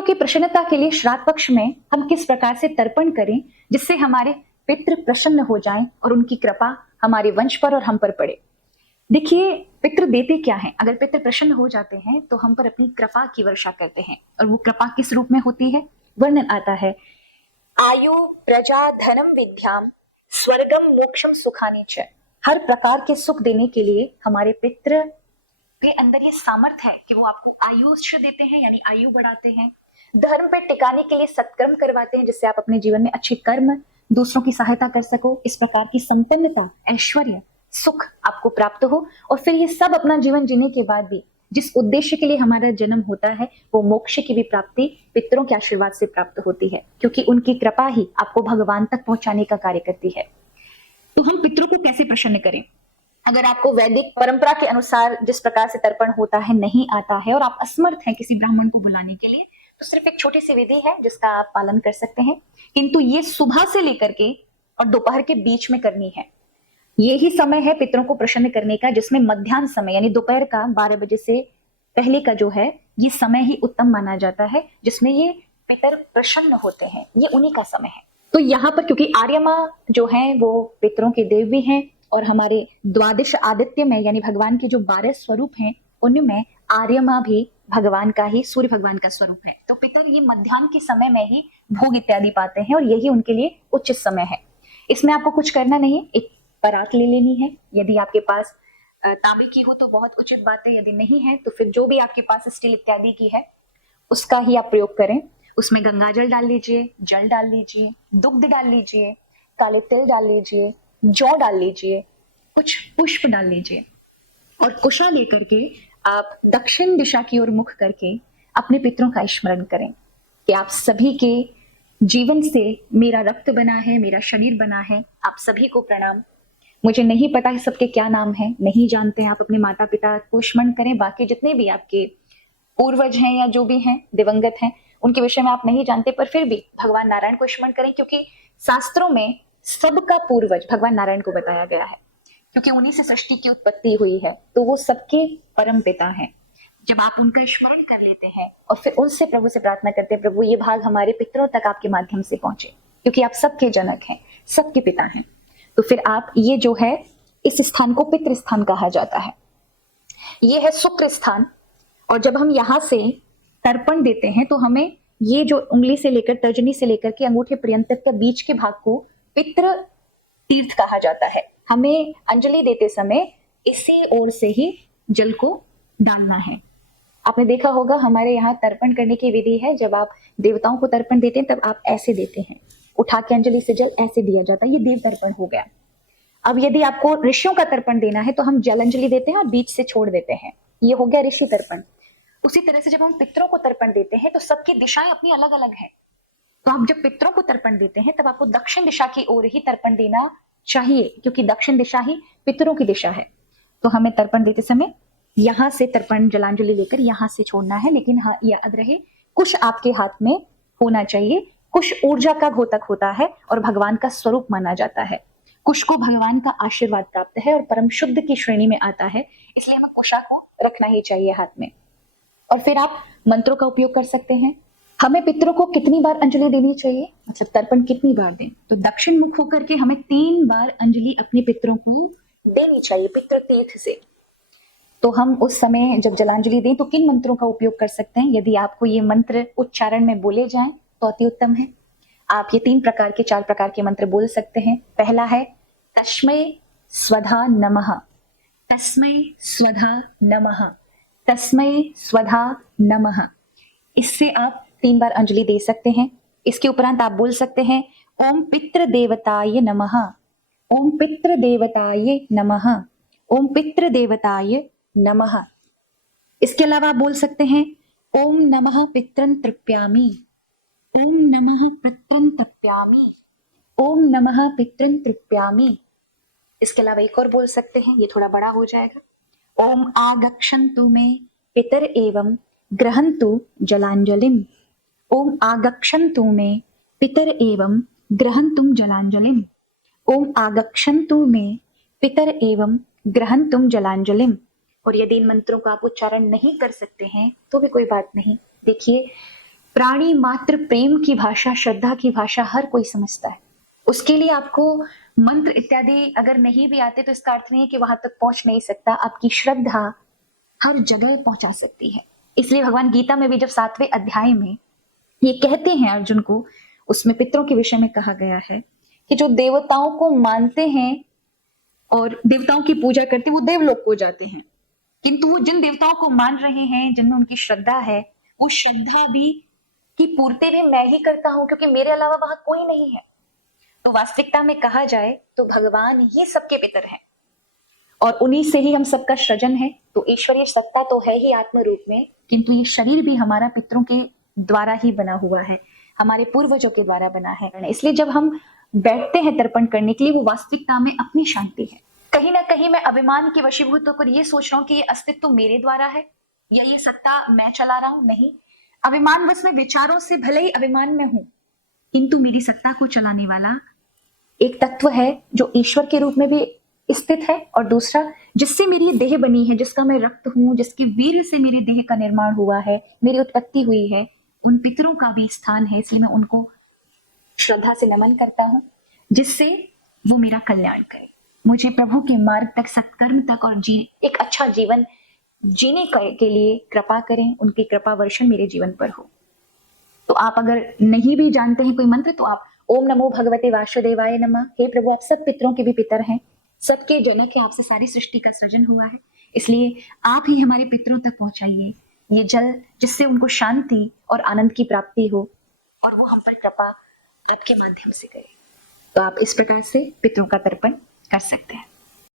पितरों की प्रसन्नता के लिए श्राद्ध पक्ष में हम किस प्रकार से तर्पण करें जिससे हमारे पितृ प्रसन्न हो जाएं और उनकी कृपा हमारे वंश पर और हम पर पड़े। देखिए, पितृ देते क्या है? अगर पितृ प्रसन्न हो जाते हैं तो हम पर अपनी कृपा की वर्षा करते हैं। और वो कृपा किस रूप में होती है? वर्णन आता है, आयु प्रजा धनम विद्याम स्वर्गम मोक्षम सुखानि च। हर प्रकार के सुख देने के लिए हमारे पितृ के अंदर ये सामर्थ्य है कि वो आपको आयुष्य देते हैं, यानी आयु बढ़ाते हैं। धर्म पे टिकाने के लिए सत्कर्म करवाते हैं जिससे आप अपने जीवन में अच्छे कर्म, दूसरों की सहायता कर सको। इस प्रकार की संपन्नता, ऐश्वर्य, सुख आपको प्राप्त हो। और फिर ये सब अपना जीवन जीने के बाद भी जिस उद्देश्य के लिए हमारा जन्म होता है वो मोक्ष की भी प्राप्ति पितरों के आशीर्वाद से प्राप्त होती है, क्योंकि उनकी कृपा ही आपको भगवान तक पहुंचाने का कार्य करती है। तो हम पितरों को कैसे प्रसन्न करें? अगर आपको वैदिक परंपरा के अनुसार जिस प्रकार से तर्पण होता है नहीं आता है और आप असमर्थ हैं किसी ब्राह्मण को बुलाने के लिए, तो सिर्फ एक छोटी सी विधि है जिसका आप पालन कर सकते हैं। किंतु ये सुबह से लेकर के और दोपहर के बीच में करनी है। ये ही समय है पितरों को प्रसन्न करने का, जिसमें मध्याह्न समय यानी दोपहर का 12 बजे से पहले का जो है ये समय ही उत्तम माना जाता है, जिसमें ये पितर प्रसन्न होते हैं। ये उन्हीं का समय है। तो यहाँ पर क्योंकि आर्यमा जो है वो पितरों के देव भी हैं और हमारे द्वादश आदित्य में यानी भगवान के जो 12 स्वरूप हैं उनमें आर्यमा भी भगवान का ही, सूर्य भगवान का स्वरूप है। तो पितर ये मध्याह्न के समय में ही भोग इत्यादि पाते हैं और यही उनके लिए उचित समय है। इसमें आपको कुछ करना नहीं, एक परात ले लेनी है। यदि आपके पास तांबे की हो तो बहुत उचित बात है, यदि नहीं है तो फिर जो भी आपके पास स्टील इत्यादि की है उसका ही आप प्रयोग करें। उसमें गंगा जल डाल लीजिए, जल डाल लीजिए, दुग्ध डाल लीजिए, काले तिल डाल लीजिए, जौ डाल लीजिए, कुछ पुष्प डाल लीजिए और कुशा लेकर के आप दक्षिण दिशा की ओर मुख करके अपने पितरों का स्मरण करें कि आप सभी के जीवन से मेरा रक्त बना है, मेरा शरीर बना है। आप सभी को प्रणाम। मुझे नहीं पता है सबके क्या नाम है, नहीं जानते हैं, आप अपने माता पिता को स्मरण करें। बाकी जितने भी आपके पूर्वज हैं या जो भी हैं दिवंगत हैं उनके विषय में आप नहीं जानते, पर फिर भी भगवान नारायण को स्मरण करें, क्योंकि शास्त्रों में सबका पूर्वज भगवान नारायण को बताया गया है, क्योंकि उन्हीं से सृष्टि की उत्पत्ति हुई है। तो वो सबके परम पिता हैं। जब आप उनका स्मरण कर लेते हैं और फिर उनसे प्रभु से प्रार्थना करते हैं, प्रभु ये भाग हमारे पितरों तक आपके माध्यम से पहुंचे, क्योंकि आप सबके जनक हैं, सबके पिता हैं। तो फिर आप ये जो है इस स्थान को पितृ स्थान कहा जाता है। ये है शुक्र स्थान। और जब हम यहाँ से तर्पण देते हैं तो हमें ये जो उंगली से लेकर, तर्जनी से लेकर के अंगूठे पर्यंत तक के बीच के भाग को पितृ तीर्थ कहा जाता है। हमें अंजलि देते समय इसी ओर से ही जल को डालना है। आपने देखा होगा हमारे यहाँ तर्पण करने की विधि है, जब आप देवताओं को तर्पण देते हैं तब आप ऐसे देते हैं, उठा के अंजलि से जल ऐसे दिया जाता है। ये देव तर्पण हो गया। अब यदि आपको ऋषियों का तर्पण देना है तो हम जल अंजलि देते हैं और बीच से छोड़ देते हैं, ये हो गया ऋषि तर्पण। उसी तरह से जब हम पितरों को तर्पण देते हैं तो सबकी दिशाएं अपनी अलग अलग है। तो आप जब पितरों को तर्पण देते हैं तब आपको दक्षिण दिशा की ओर ही तर्पण देना चाहिए, क्योंकि दक्षिण दिशा ही पितरों की दिशा है। तो हमें तर्पण देते समय यहाँ से तर्पण जलांजलि लेकर यहाँ से छोड़ना है। लेकिन हाँ, याद रहे कुश आपके हाथ में होना चाहिए। कुश ऊर्जा का घोतक होता है और भगवान का स्वरूप माना जाता है। कुश को भगवान का आशीर्वाद प्राप्त है और परम शुद्ध की श्रेणी में आता है, इसलिए हमें कुशा को रखना ही चाहिए हाथ में। और फिर आप मंत्रों का उपयोग कर सकते हैं। हमें पितरों को कितनी बार अंजलि देनी चाहिए, मतलब तर्पण कितनी बार दें? तो दक्षिण मुख होकर के हमें 3 बार अंजलि अपने पितरों को देनी चाहिए पितृ तीर्थ से। तो हम उस समय जब जलांजलि दें तो किन मंत्रों का उपयोग कर सकते हैं? यदि आपको ये मंत्र उच्चारण में बोले जाएं तो अति उत्तम है। आप ये 3 प्रकार के 4 प्रकार के मंत्र बोल सकते हैं। पहला है तस्मै स्वधा नमः, तस्मै स्वधा नमः, तस्मै स्वधा नमः। इससे आप 3 बार अंजलि दे सकते हैं। इसके उपरांत आप बोल सकते हैं ओम पितृ देवताय नमः, ओम पितृ देवताय नमः, ओम पितृ देवताय नमः। इसके अलावा आप बोल सकते हैं ओम नमः पितरं तृप्यामि, ओम नमः पितरं तृप्यामि, ओम नमः पितरं तृप्यामि। इसके अलावा एक और बोल सकते हैं, ये थोड़ा बड़ा हो जाएगा। ओम आगच्छन्तु मे पितर एवं ग्रहन्तु जलांजलिम, ओम आगच्छन्तु मे पितर एवं ग्रहन्तुम जलांजलिम, ओम आगच्छन्तु मे पितर एवं ग्रहन्तुम जलांजलिम। और यदि इन मंत्रों का आप उच्चारण नहीं कर सकते हैं तो भी कोई बात नहीं। देखिए, प्राणी मात्र प्रेम की भाषा, श्रद्धा की भाषा हर कोई समझता है। उसके लिए आपको मंत्र इत्यादि अगर नहीं भी आते तो इसका अर्थ नहीं है कि वहां तक पहुंच नहीं सकता। आपकी श्रद्धा हर जगह पहुंचा सकती है। इसलिए भगवान गीता में भी जब 7वें अध्याय में ये कहते हैं अर्जुन को, उसमें पितरों के विषय में कहा गया है कि जो देवताओं को मानते हैं और देवताओं की पूजा करते हैं वो देवलोक को जाते हैं, किंतु वो जिन देवताओं को मान रहे हैं, जिनमें उनकी श्रद्धा है, वो श्रद्धा भी की पूर्ति भी मैं ही करता हूं, क्योंकि मेरे अलावा वहां कोई नहीं है। तो वास्तविकता में कहा जाए तो भगवान ही सबके पितर हैं और उन्हीं से ही हम सबका सृजन है। तो ईश्वरीय सत्ता तो है ही आत्म रूप में, किंतु ये शरीर भी हमारा पितरों के द्वारा ही बना हुआ है, हमारे पूर्वजों के द्वारा बना है। इसलिए जब हम बैठते हैं तर्पण करने के लिए, वो वास्तविकता में अपनी शांति है। कहीं ना कहीं मैं अभिमान के वशीभूत होकर ये सोच रहा हूँ कि ये अस्तित्व मेरे द्वारा है या ये सत्ता मैं चला रहा हूं। नहीं, अभिमान बस मैं विचारों से भले ही अभिमान में हूं, किंतु मेरी सत्ता को चलाने वाला एक तत्व है जो ईश्वर के रूप में भी स्थित है, और दूसरा जिससे मेरी ये देह बनी है, जिसका मैं रक्त हूं, जिसके वीर से मेरी देह का निर्माण हुआ है, मेरी उत्पत्ति हुई है, उन पितरों का भी स्थान है। इसलिए मैं उनको श्रद्धा से नमन करता हूं, जिससे वो मेरा कल्याण करे, मुझे प्रभु के मार्ग तक, सत्कर्म तक और एक अच्छा जीवन जीने के लिए कृपा करें। उनकी कृपा वर्षण मेरे जीवन पर हो। तो आप अगर नहीं भी जानते हैं कोई मंत्र, तो आप ओम नमो भगवते वासुदेवाय नमः। हे प्रभु, आप सब पितरों के भी पितर हैं, सबके जनक हैं, आपसे सारी सृष्टि का सृजन हुआ है, इसलिए आप ही हमारे पितरों तक पहुंचाइए ये जल, जिससे उनको शांति और आनंद की प्राप्ति हो और वो हम पर कृपा आपके माध्यम से करें। तो आप इस प्रकार से पितरों का तर्पण कर सकते हैं।